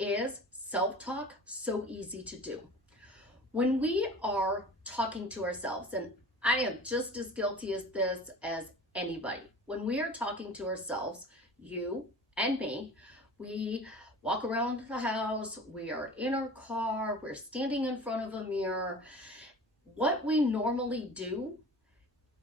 is self-talk so easy to do? When we are talking to ourselves, and I am just as guilty as this as anybody, when we are talking to ourselves, you and me, we walk around the house, we are in our car, we're standing in front of a mirror. What we normally do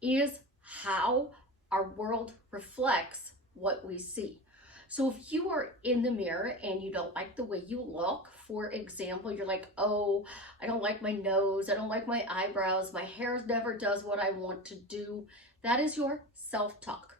is how our world reflects what we see. So if you are in the mirror and you don't like the way you look, for example, you're like, oh, I don't like my nose, I don't like my eyebrows, my hair never does what I want to do, that is your self-talk.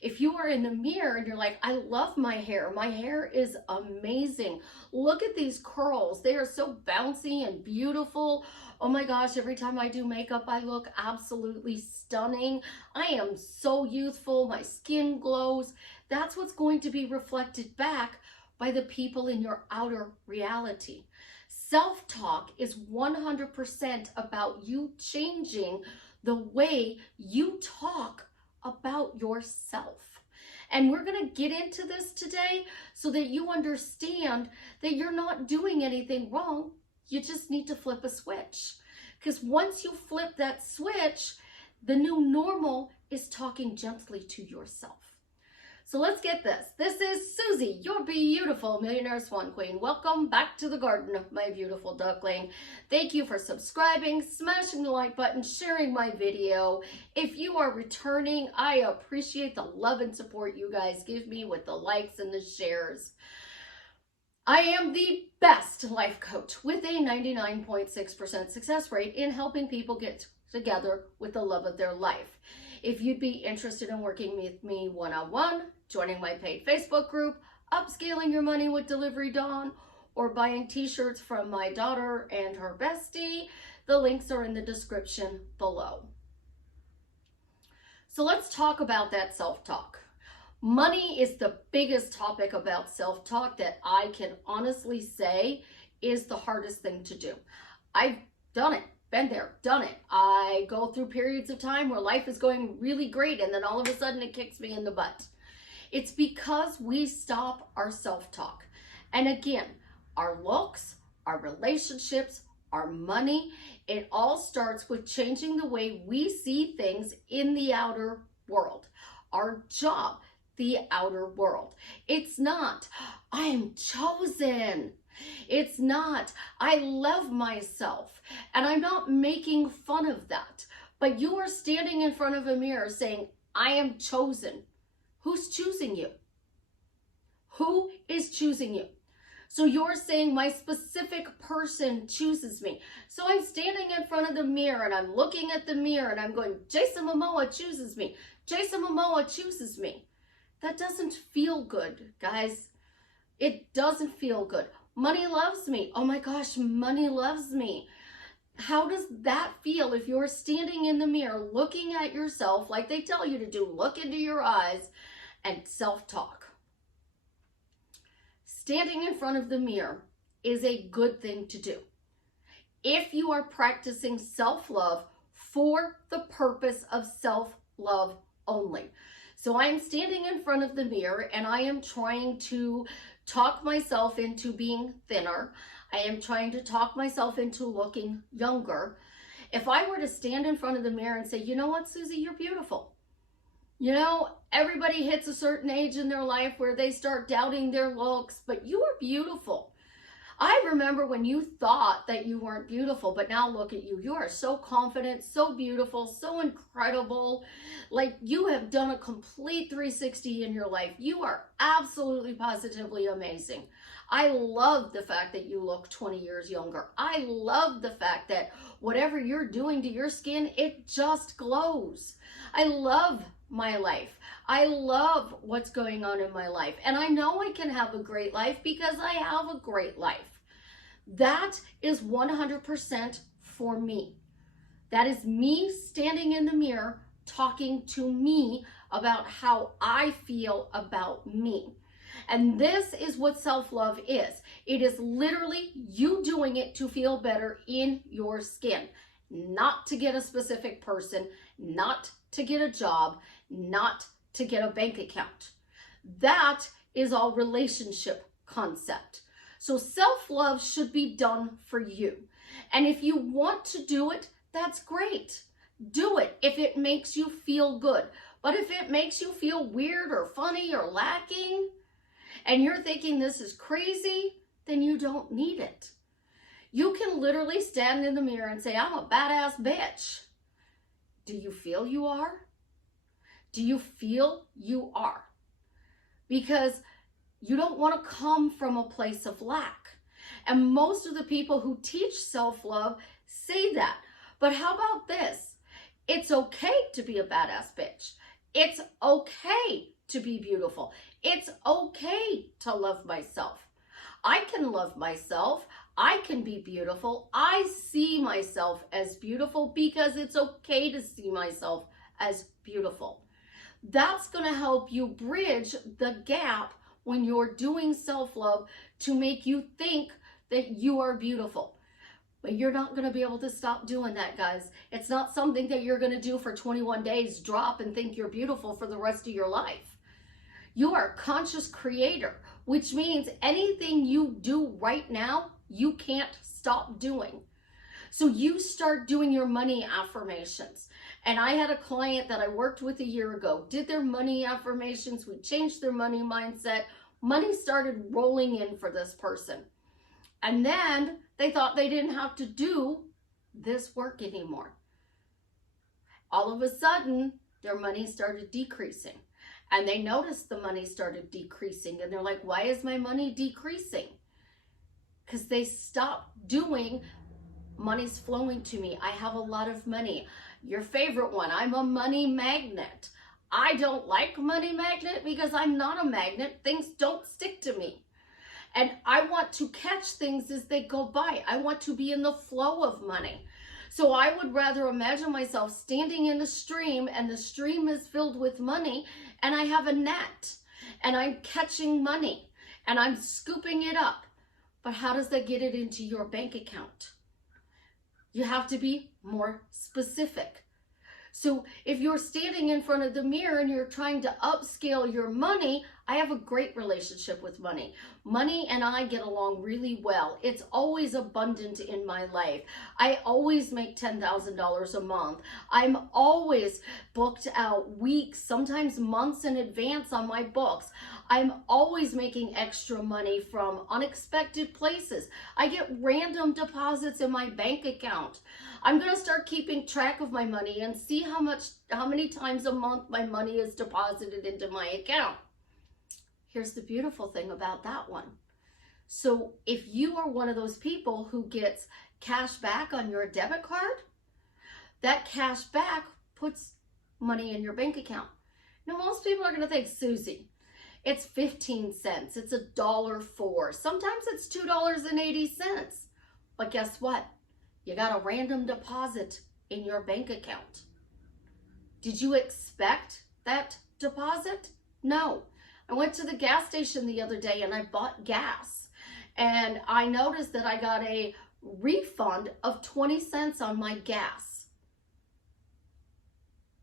If you are in the mirror and you're like, I love my hair is amazing, look at these curls, they are so bouncy and beautiful, oh my gosh, every time I do makeup I look absolutely stunning, I am so youthful, my skin glows. That's what's going to be reflected back by the people in your outer reality. Self-talk is 100% about you changing the way you talk about yourself. And we're going to get into this today so that you understand that you're not doing anything wrong. You just need to flip a switch. Because once you flip that switch, the new normal is talking gently to yourself. So let's get this. This is Susie, your beautiful millionaire swan queen. Welcome back to the garden of my beautiful duckling. Thank you for subscribing, smashing the like button, sharing my video. If you are returning, I appreciate the love and support you guys give me with the likes and the shares. I am the best life coach with a 99.6% success rate in helping people get together with the love of their life. If you'd be interested in working with me one-on-one, joining my paid Facebook group, upscaling your money with Delivery Dawn, or buying t-shirts from my daughter and her bestie, the links are in the description below. So let's talk about that self-talk. Money is the biggest topic about self-talk that I can honestly say is the hardest thing to do. I've done it. Been there, done it. I go through periods of time where life is going really great and then all of a sudden it kicks me in the butt. It's because we stop our self-talk. And again, our looks, our relationships, our money, it all starts with changing the way we see things in the outer world. Our job, the outer world. It's not, I am chosen. It's not, I love myself, and I'm not making fun of that, but you are standing in front of a mirror saying, I am chosen. Who's choosing you? Who is choosing you? So you're saying my specific person chooses me. So I'm standing in front of the mirror and I'm looking at the mirror and I'm going, Jason Momoa chooses me. Jason Momoa chooses me. That doesn't feel good, guys. It doesn't feel good. Money loves me. Oh my gosh, money loves me. How does that feel if you're standing in the mirror looking at yourself like they tell you to do? Look into your eyes and self-talk. Standing in front of the mirror is a good thing to do if you are practicing self-love for the purpose of self-love only. So I'm standing in front of the mirror and I am trying to talk myself into being thinner. I am trying to talk myself into looking younger. If I were to stand in front of the mirror and say, you know what, Susie, you're beautiful. You know, everybody hits a certain age in their life where they start doubting their looks, but you are beautiful. I remember when you thought that you weren't beautiful, but now look at you. You are so confident, so beautiful, so incredible. Like you have done a complete 360 in your life. You are absolutely positively amazing. I love the fact that you look 20 years younger. I love the fact that whatever you're doing to your skin, it just glows. I love my life. I love what's going on in my life. And I know I can have a great life because I have a great life. That is 100% for me. That is me standing in the mirror talking to me about how I feel about me. And this is what self-love is. It is literally you doing it to feel better in your skin, not to get a specific person, not to get a job, not to get a bank account. That is all relationship concept. So self-love should be done for you. And if you want to do it, that's great. Do it if it makes you feel good. But if it makes you feel weird or funny or lacking, and you're thinking this is crazy, then you don't need it. You can literally stand in the mirror and say, I'm a badass bitch. Do you feel you are? Do you feel you are? Because you don't want to come from a place of lack. And most of the people who teach self-love say that. But how about this? It's okay to be a badass bitch. It's okay to be beautiful. It's okay to love myself. I can love myself. I can be beautiful. I see myself as beautiful because it's okay to see myself as beautiful. That's going to help you bridge the gap when you're doing self-love to make you think that you are beautiful. But you're not going to be able to stop doing that, guys. It's not something that you're going to do for 21 days, drop and think you're beautiful for the rest of your life. You are a conscious creator, which means anything you do right now, you can't stop doing. So you start doing your money affirmations. And I had a client that I worked with a year ago, did their money affirmations. We changed their money mindset. Money started rolling in for this person. And then they thought they didn't have to do this work anymore. All of a sudden, their money started decreasing. And they noticed the money started decreasing. And they're like, why is my money decreasing? Because they stopped doing, money's flowing to me. I have a lot of money. Your favorite one, I'm a money magnet. I don't like money magnet because I'm not a magnet. Things don't stick to me. And I want to catch things as they go by. I want to be in the flow of money. So I would rather imagine myself standing in a stream and the stream is filled with money and I have a net and I'm catching money and I'm scooping it up. But how does that get it into your bank account? You have to be more specific. So if you're standing in front of the mirror and you're trying to upscale your money, I have a great relationship with money. Money and I get along really well. It's always abundant in my life. I always make $10,000 a month. I'm always booked out weeks, sometimes months in advance on my books. I'm always making extra money from unexpected places. I get random deposits in my bank account. I'm going to start keeping track of my money and see how many times a month my money is deposited into my account. Here's the beautiful thing about that one. So if you are one of those people who gets cash back on your debit card, that cash back puts money in your bank account. Now, most people are going to think, Susie, it's 15 cents. It's $1.04. Sometimes it's $2.80. But guess what? You got a random deposit in your bank account. Did you expect that deposit? No. I went to the gas station the other day and I bought gas. And I noticed that I got a refund of 20 cents on my gas.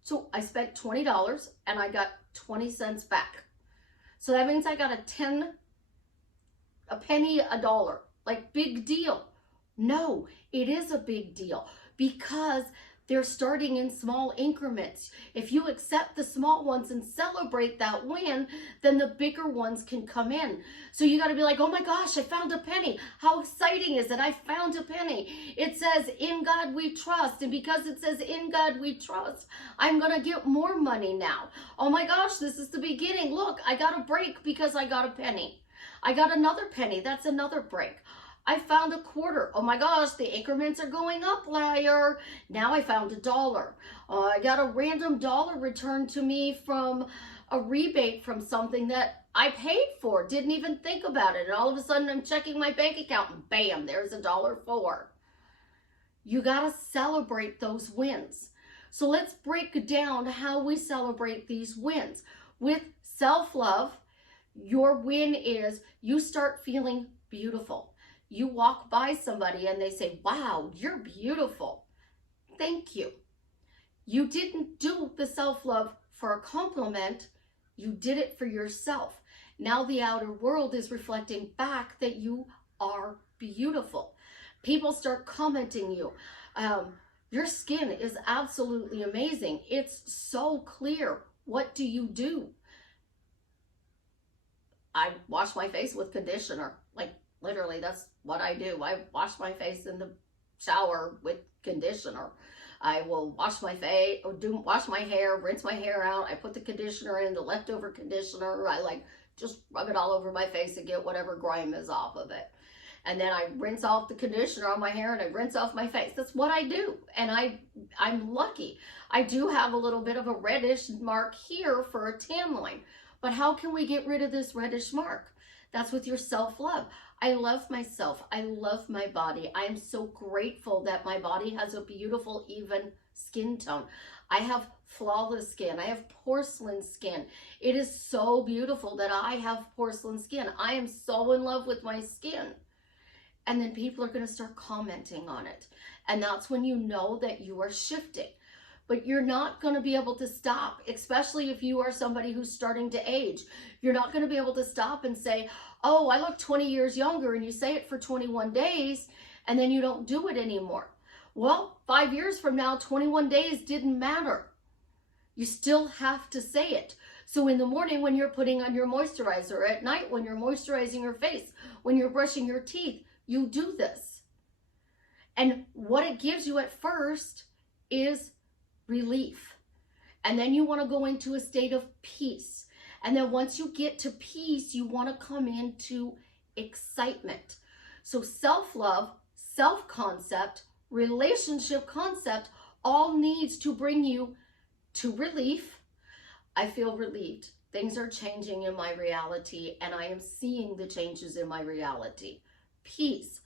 So I spent $20 and I got 20 cents back. So that means I got a penny a dollar. Like, big deal. No, it is a big deal because they're starting in small increments. If you accept the small ones and celebrate that win, then the bigger ones can come in. So you got to be like, oh my gosh, I found a penny. How exciting is it? I found a penny. It says, in God we trust. And because it says, in God we trust, I'm going to get more money now. Oh my gosh, this is the beginning. Look, I got a break because I got a penny. I got another penny. That's another break. I found a quarter. Oh my gosh, the increments are going up, liar. Now I found $1. I got a random dollar returned to me from a rebate from something that I paid for. Didn't even think about it. And all of a sudden I'm checking my bank account and bam, there's $1.04. You got to celebrate those wins. So let's break down how we celebrate these wins. With self-love, your win is you start feeling beautiful. You walk by somebody and they say, wow, you're beautiful. Thank you. You didn't do the self-love for a compliment. You did it for yourself. Now the outer world is reflecting back that you are beautiful. People start commenting you. Your skin is absolutely amazing. It's so clear. What do you do? I wash my face with conditioner. Like literally, that's what I do. I wash my face in the shower with conditioner. I will wash my face, or wash my hair, rinse my hair out. I put the conditioner in, the leftover conditioner. I like just rub it all over my face and get whatever grime is off of it. And then I rinse off the conditioner on my hair and I rinse off my face. That's what I do. And I'm lucky. I do have a little bit of a reddish mark here for a tan line. But how can we get rid of this reddish mark? That's with your self-love. I love myself. I love my body. I am so grateful that my body has a beautiful, even skin tone. I have flawless skin. I have porcelain skin. It is so beautiful that I have porcelain skin. I am so in love with my skin. And then people are going to start commenting on it. And that's when you know that you are shifting. But you're not going to be able to stop, especially if you are somebody who's starting to age. You're not going to be able to stop and say, oh, I look 20 years younger, and you say it for 21 days, and then you don't do it anymore. Well, 5 years from now, 21 days didn't matter. You still have to say it. So in the morning when you're putting on your moisturizer, at night when you're moisturizing your face, when you're brushing your teeth, you do this. And what it gives you at first is relief. And then you want to go into a state of peace. And then once you get to peace, you want to come into excitement. So self-love, self-concept, relationship concept all needs to bring you to relief. I feel relieved. Things are changing in my reality, and I am seeing the changes in my reality. Peace.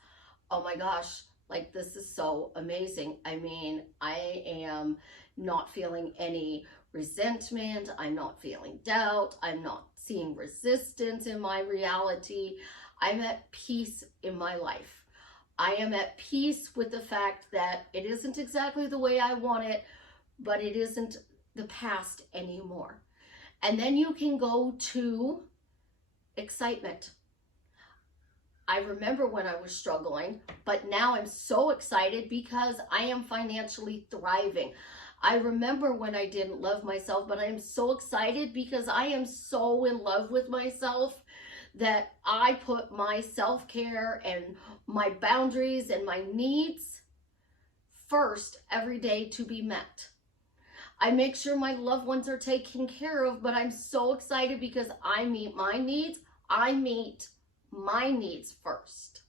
Oh my gosh, like this is so amazing. I mean, I am not feeling any resentment. I'm not feeling doubt. I'm not seeing resistance in my reality. I'm at peace in my life. I am at peace with the fact that it isn't exactly the way I want it, but it isn't the past anymore. And then you can go to excitement. I remember when I was struggling, but now I'm so excited because I am financially thriving. I remember when I didn't love myself, but I'm so excited because I am so in love with myself that I put my self-care and my boundaries and my needs first every day to be met. I make sure my loved ones are taken care of, but I'm so excited because I meet my needs. I meet my needs first.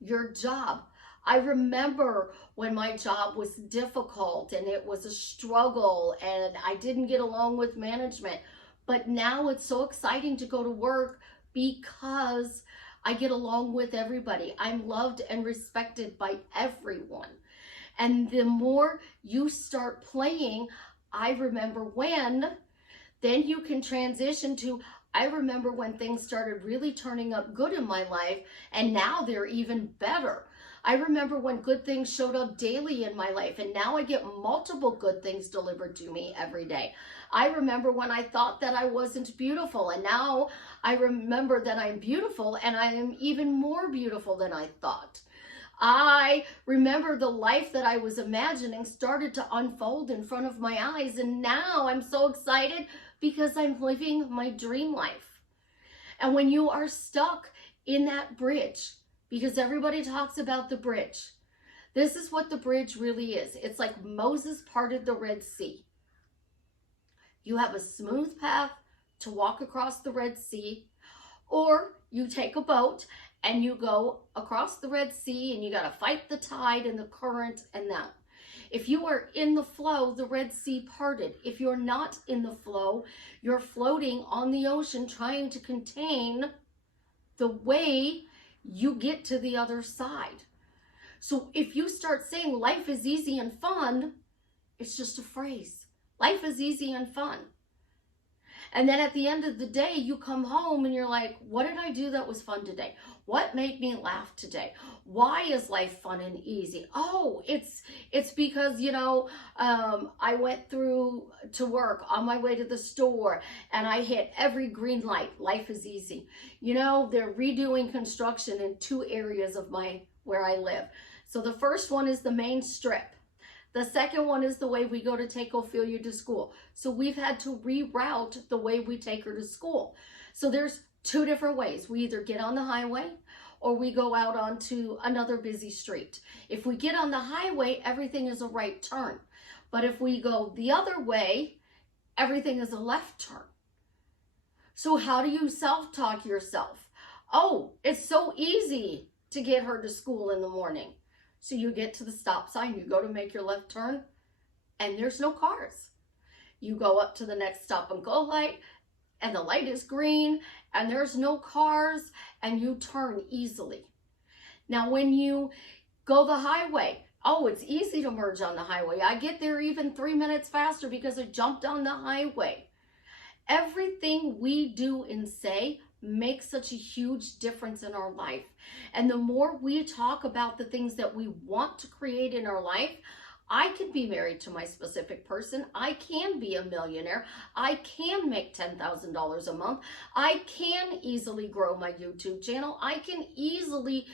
Your job. I remember when my job was difficult and it was a struggle and I didn't get along with management. But now it's so exciting to go to work because I get along with everybody. I'm loved and respected by everyone. And the more you start playing, I remember when, then you can transition to, I remember when things started really turning up good in my life, and now they're even better. I remember when good things showed up daily in my life, and now I get multiple good things delivered to me every day. I remember when I thought that I wasn't beautiful, and now I remember that I'm beautiful, and I am even more beautiful than I thought. I remember the life that I was imagining started to unfold in front of my eyes, and now I'm so excited because I'm living my dream life. And when you are stuck in that bridge, because everybody talks about the bridge, this is what the bridge really is. It's like Moses parted the Red Sea. You have a smooth path to walk across the Red Sea, or you take a boat and you go across the Red Sea and you got to fight the tide and the current and that. If you are in the flow, the Red Sea parted. If you're not in the flow, you're floating on the ocean trying to contain the way you get to the other side. So if you start saying life is easy and fun, it's just a phrase. Life is easy and fun. And then at the end of the day, you come home and you're like, what did I do that was fun today? What made me laugh today? Why is life fun and easy? Oh, it's because, I went through to work on my way to the store and I hit every green light. Life is easy. They're redoing construction in 2 areas of where I live. So the first one is the main strip. The second one is the way we go to take Ophelia to school. So we've had to reroute the way we take her to school. So there's 2 different ways. We either get on the highway or we go out onto another busy street. If we get on the highway, everything is a right turn. But if we go the other way, everything is a left turn. So how do you self-talk yourself? Oh, it's so easy to get her to school in the morning. So you get to the stop sign, you go to make your left turn, and there's no cars. You go up to the next stop and go light, and the light is green, and there's no cars, and you turn easily. Now, when you go the highway, oh, it's easy to merge on the highway. I get there even 3 minutes faster because I jumped on the highway. Everything we do and say makes such a huge difference in our life. And the more we talk about the things that we want to create in our life, I can be married to my specific person. I can be a millionaire. I can make $10,000 a month. I can easily grow my YouTube channel. I can easily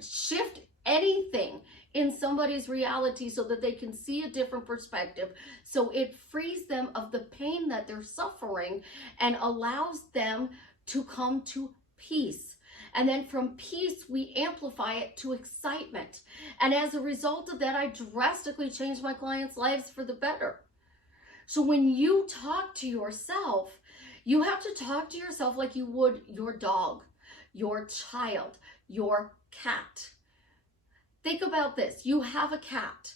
shift anything in somebody's reality so that they can see a different perspective. So it frees them of the pain that they're suffering and allows them to come to peace. And then from peace, we amplify it to excitement. And as a result of that, I drastically changed my clients' lives for the better. So when you talk to yourself, you have to talk to yourself like you would your dog, your child, your cat. Think about this. You have a cat.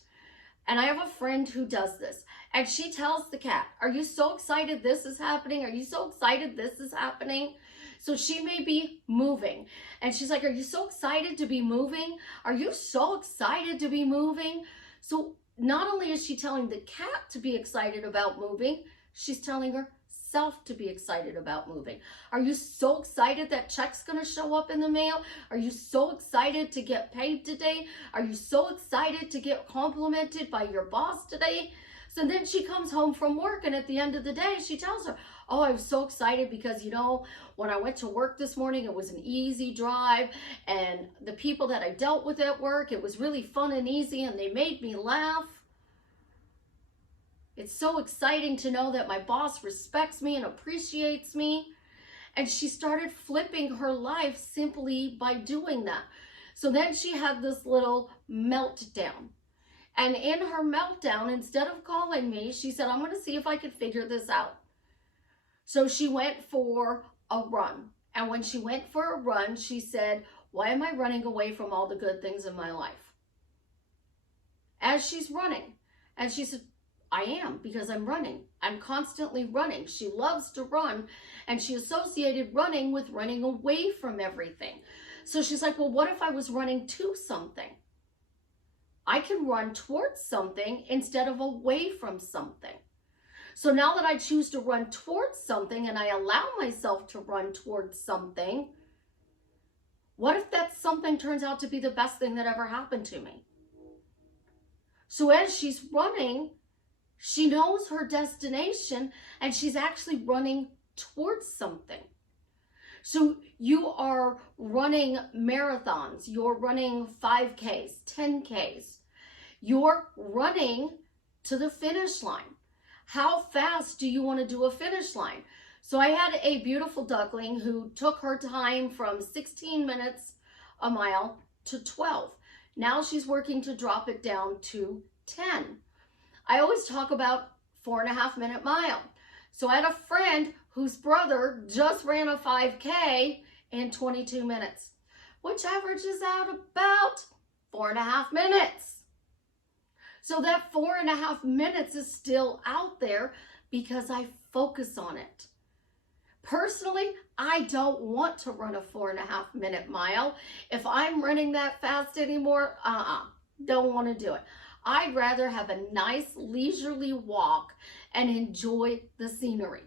And I have a friend who does this. And she tells the cat, are you so excited this is happening? Are you so excited this is happening? So she may be moving. And she's like, are you so excited to be moving? Are you so excited to be moving? So not only is she telling the cat to be excited about moving, she's telling herself to be excited about moving. Are you so excited that check's gonna show up in the mail? Are you so excited to get paid today? Are you so excited to get complimented by your boss today? So then she comes home from work, and at the end of the day, she tells her, oh, I was so excited because, when I went to work this morning, it was an easy drive, and the people that I dealt with at work, it was really fun and easy, and they made me laugh. It's so exciting to know that my boss respects me and appreciates me. And she started flipping her life simply by doing that. So then she had this little meltdown. And in her meltdown, instead of calling me, she said, I'm going to see if I could figure this out. So she went for a run. And when she went for a run, she said, why am I running away from all the good things in my life? As she's running. And she said, I am, because I'm running. I'm constantly running. She loves to run, and she associated running with running away from everything. So she's like, well, what if I was running to something? I can run towards something instead of away from something. So now that I choose to run towards something and I allow myself to run towards something, what if that something turns out to be the best thing that ever happened to me? So as she's running, she knows her destination, and she's actually running towards something. So you are running marathons, you're running 5Ks, 10Ks. You're running to the finish line. How fast do you want to do a finish line? So I had a beautiful duckling who took her time from 16 minutes a mile to 12. Now she's working to drop it down to 10. I always talk about 4.5 minute mile. So I had a friend whose brother just ran a 5K in 22 minutes, which averages out about 4.5 minutes. So that 4.5 minutes is still out there because I focus on it. Personally, I don't want to run a 4.5 minute mile. If I'm running that fast anymore, don't want to do it. I'd rather have a nice leisurely walk and enjoy the scenery.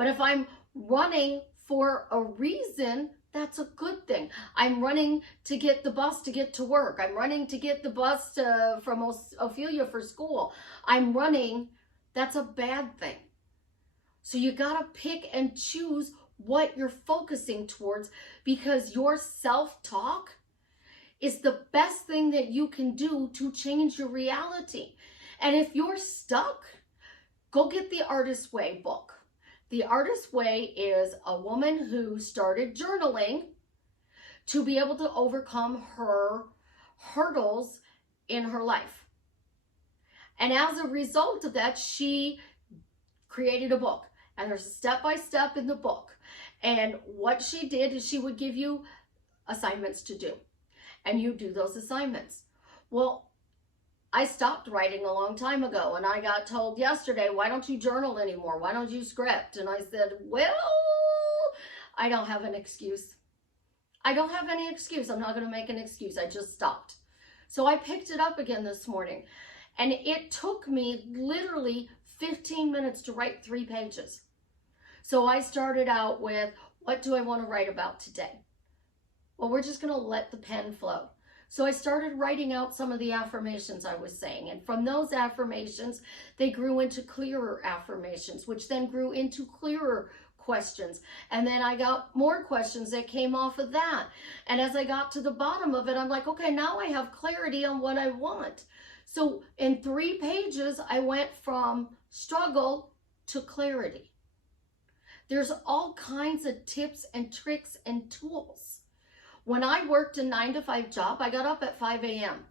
But if I'm running for a reason, that's a good thing. I'm running to get the bus to get to work. I'm running to get the bus from Ophelia for school. I'm running. That's a bad thing. So you got to pick and choose what you're focusing towards, because your self-talk is the best thing that you can do to change your reality. And if you're stuck, go get the Artist's Way book. The Artist's Way is a woman who started journaling to be able to overcome her hurdles in her life. And as a result of that, she created a book. And there's a step-by-step in the book. And what she did is she would give you assignments to do. And you do those assignments. Well, I stopped writing a long time ago, and I got told yesterday, why don't you journal anymore? Why don't you script? And I said, well, I don't have an excuse. I don't have any excuse. I'm not going to make an excuse. I just stopped. So I picked it up again this morning, and it took me literally 15 minutes to write 3 pages. So I started out with, what do I want to write about today? Well, we're just going to let the pen flow. So I started writing out some of the affirmations I was saying. And from those affirmations, they grew into clearer affirmations, which then grew into clearer questions. And then I got more questions that came off of that. And as I got to the bottom of it, I'm like, okay, now I have clarity on what I want. So in 3 pages, I went from struggle to clarity. There's all kinds of tips and tricks and tools. When I worked a 9-to-5 job, I got up at 5 a.m.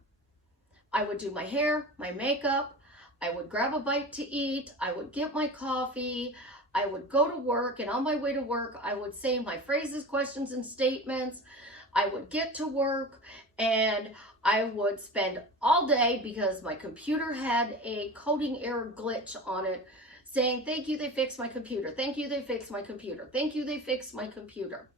I would do my hair, my makeup, I would grab a bite to eat, I would get my coffee, I would go to work, and on my way to work, I would say my phrases, questions, and statements. I would get to work, and I would spend all day, because my computer had a coding error glitch on it, saying, thank you, they fixed my computer. Thank you, they fixed my computer. Thank you, they fixed my computer.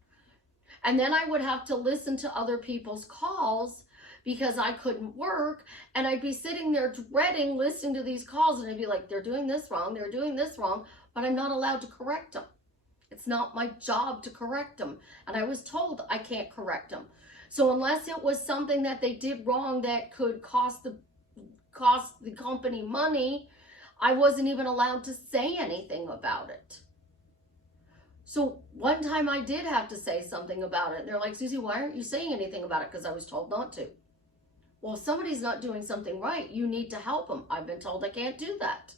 And then I would have to listen to other people's calls because I couldn't work. And I'd be sitting there dreading listening to these calls. And I'd be like, they're doing this wrong. They're doing this wrong. But I'm not allowed to correct them. It's not my job to correct them. And I was told I can't correct them. So unless it was something that they did wrong that could cost the company money, I wasn't even allowed to say anything about it. So one time I did have to say something about it. They're like, Susie, why aren't you saying anything about it? Because I was told not to. Well, if somebody's not doing something right, you need to help them. I've been told I can't do that.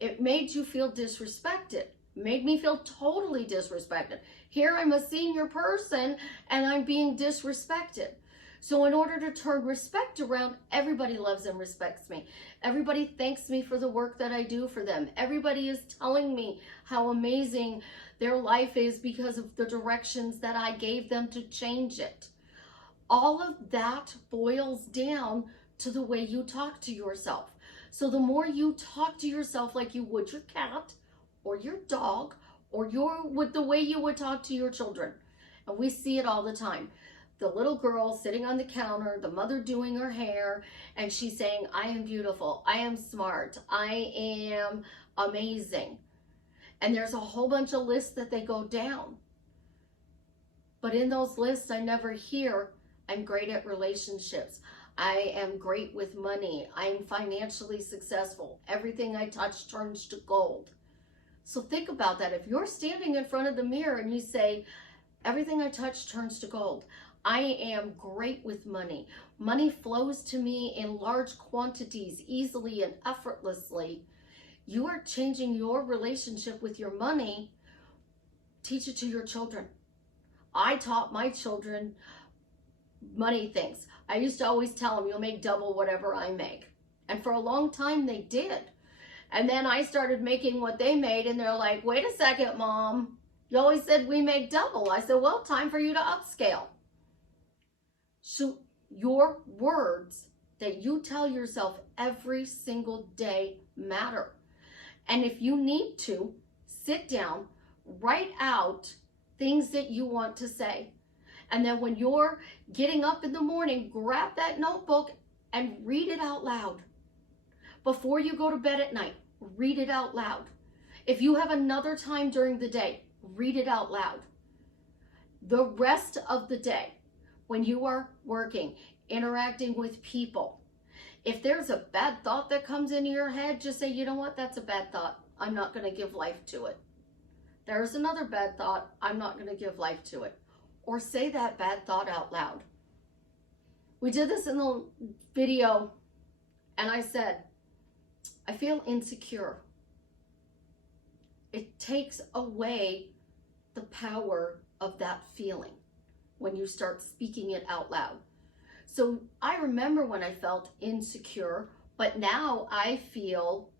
It made you feel disrespected. Made me feel totally disrespected. Here I'm a senior person and I'm being disrespected. So in order to turn respect around, everybody loves and respects me. Everybody thanks me for the work that I do for them. Everybody is telling me how amazing their life is because of the directions that I gave them to change it. All of that boils down to the way you talk to yourself. So the more you talk to yourself like you would your cat or your dog or with the way you would talk to your children. And we see it all the time. The little girl sitting on the counter, the mother doing her hair, and she's saying, I am beautiful, I am smart, I am amazing. And there's a whole bunch of lists that they go down. But in those lists, I never hear, I'm great at relationships, I am great with money, I'm financially successful, everything I touch turns to gold. So think about that. If you're standing in front of the mirror and you say, everything I touch turns to gold, I am great with money. Money flows to me in large quantities, easily and effortlessly. You are changing your relationship with your money. Teach it to your children. I taught my children money things. I used to always tell them, you'll make double whatever I make. And for a long time they did. And then I started making what they made and they're like, wait a second, Mom. You always said we make double. I said, well, time for you to upscale. So your words that you tell yourself every single day matter. And if you need to, sit down, write out things that you want to say. And then when you're getting up in the morning, grab that notebook and read it out loud before you go to bed at night. read it out loud. If you have another time during the day, read it out loud. The rest of the day, when you are working, interacting with people, if there's a bad thought that comes into your head, just say, you know what, that's a bad thought. I'm not going to give life to it. There's another bad thought. I'm not going to give life to it. Or say that bad thought out loud. We did this in the video, and I said, I feel insecure. It takes away the power of that feeling when you start speaking it out loud. So I remember when I felt insecure, but now I feel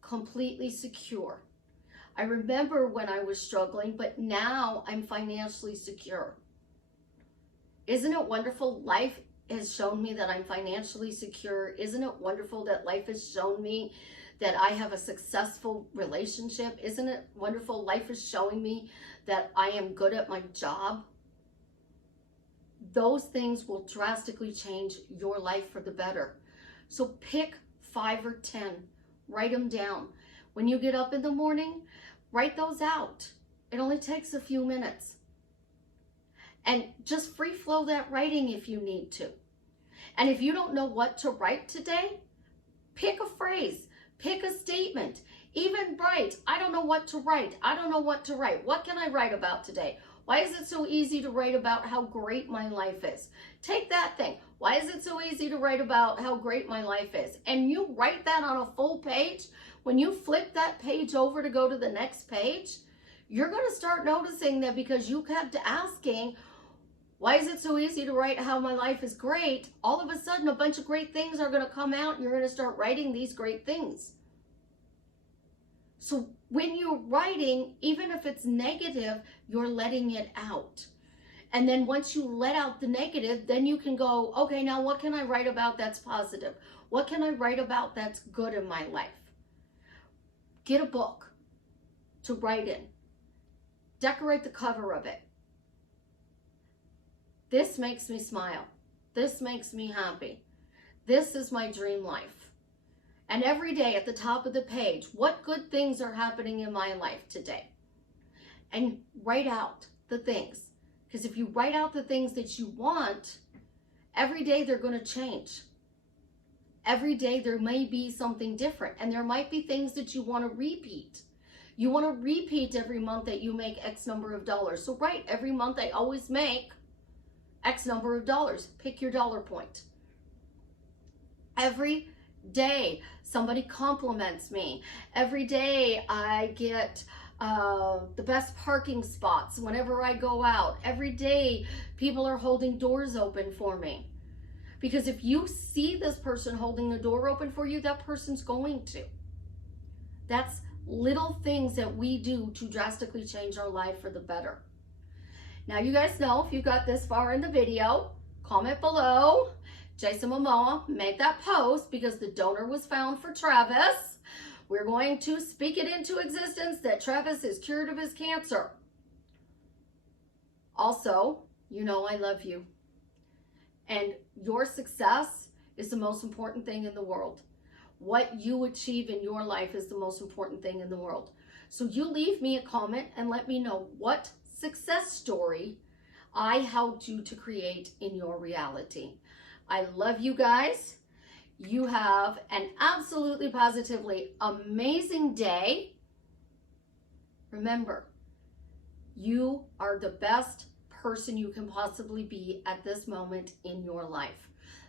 completely secure. I remember when I was struggling, but now I'm financially secure. Isn't it wonderful? Life has shown me that I'm financially secure. Isn't it wonderful that life has shown me that I have a successful relationship? Isn't it wonderful? Life is showing me that I am good at my job. Those things will drastically change your life for the better. So pick 5 or 10, write them down. When you get up in the morning, write those out. It only takes a few minutes. And just free flow that writing if you need to. And if you don't know what to write today, pick a phrase, pick a statement. Even write, I don't know what to write. I don't know what to write. What can I write about today? Why is it so easy to write about how great my life is? Take that thing. Why is it so easy to write about how great my life is? And you write that on a full page. When you flip that page over to go to the next page, you're going to start noticing that because you kept asking, why is it so easy to write how my life is great? All of a sudden, a bunch of great things are going to come out and you're going to start writing these great things. So when you're writing, even if it's negative, you're letting it out. And then once you let out the negative, then you can go, okay, now what can I write about that's positive? What can I write about that's good in my life? Get a book to write in. Decorate the cover of it. This makes me smile. This makes me happy. This is my dream life. And every day at the top of the page, what good things are happening in my life today? And write out the things. Because if you write out the things that you want, every day they're going to change. Every day there may be something different. And there might be things that you want to repeat. You want to repeat every month that you make X number of dollars. So write, every month I always make X number of dollars. Pick your dollar point. Every day somebody compliments me. Every day I get the best parking spots whenever I go out. Every day people are holding doors open for me. Because if you see this person holding the door open for you, that person's going to. That's little things that we do to drastically change our life for the better. Now you guys know, if you got this far in the video, comment below. Jason Momoa made that post because the donor was found for Travis. We're going to speak it into existence that Travis is cured of his cancer. Also, you know I love you. And your success is the most important thing in the world. What you achieve in your life is the most important thing in the world. So you leave me a comment and let me know what success story I helped you to create in your reality. I love you guys. You have an absolutely positively amazing day. Remember, you are the best person you can possibly be at this moment in your life.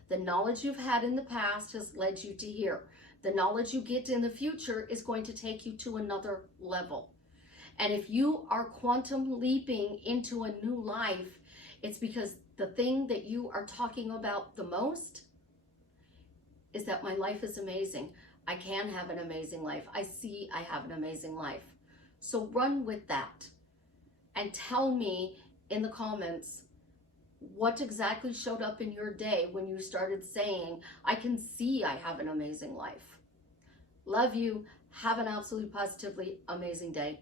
The knowledge you've had in the past has led you to here. The knowledge you get in the future is going to take you to another level. And if you are quantum leaping into a new life, it's because the thing that you are talking about the most is that my life is amazing. I can have an amazing life. I see I have an amazing life. So run with that and tell me in the comments what exactly showed up in your day when you started saying, I can see I have an amazing life. Love you. Have an absolutely positively amazing day.